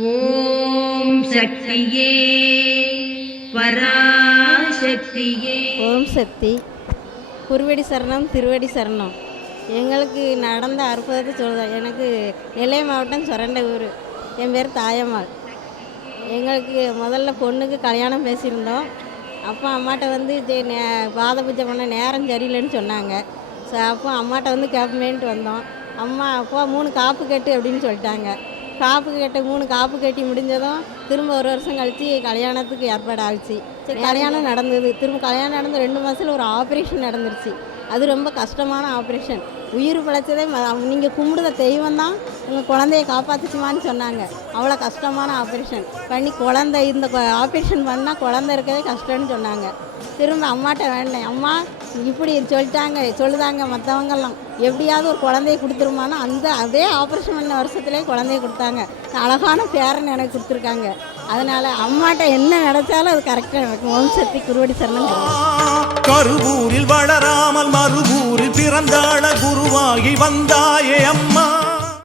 ஓம் சக்தியே பராசக்தியே. ஓம் சக்தி. குருவடி சரணம், திருவடி சரணம். எங்களுக்கு நடந்த அற்புதத்தை சொல்லுதேன். எனக்கு நெல்லை மாவட்டம் சொரண்ட ஊர். என் பேர் தாயம்மாள். எங்களுக்கு முதல்ல பொண்ணுக்கு கல்யாணம் பேசியிருந்தோம். அப்போ அம்மாட்ட வந்து பாத பூஜை பண்ண நேரம் சரியில்லைன்னு சொன்னாங்க. ஸோ அப்போ அம்மாட்ட வந்து கேட்பமேன்ட்டு வந்தோம். அம்மா அப்போ 3 காப்பு கட்டு அப்படின்னு சொல்லிட்டாங்க. காப்பு கட்டு 3 காப்பு கட்டி முடிஞ்சதும் திரும்ப ஒரு வருஷம் கழித்து கல்யாணத்துக்கு ஏற்பாடு ஆகிடுச்சு. சரி, கல்யாணம் நடந்தது. திரும்ப கல்யாணம் நடந்து 2 மாதத்தில் ஒரு ஆப்ரேஷன் நடந்துருச்சு. அது ரொம்ப கஷ்டமான ஆப்ரேஷன். உயிர் பிழைச்சதே நீங்கள் கும்பிடுத தெய்வம் தான் உங்கள் குழந்தைய காப்பாற்றுச்சுமான்னு சொன்னாங்க. அவ்வளோ கஷ்டமான ஆப்ரேஷன் பண்ணி இந்த ஆப்ரேஷன் பண்ணால் குழந்தை இருக்கவே கஷ்டம்னு சொன்னாங்க. திரும்ப அம்மாட்ட வேண்டேன். அம்மா இப்படி சொல்லுதாங்க மற்றவங்கெல்லாம் எப்படியாவது ஒரு குழந்தைய கொடுத்துருமானா அதே ஆப்ரேஷன் பண்ண வருஷத்துலேயே குழந்தைய கொடுத்தாங்க. அழகான பேரன் எனக்கு கொடுத்துருக்காங்க. அதனால் அம்மாட்ட என்ன நினச்சாலும் அது கரெக்டாக நடக்கும். ஓம் சக்தி குருவடி சரணம். கருவூரில் வளராமல் மறுவூரில் பிறந்தாள குருவாகி வந்தாயே அம்மா.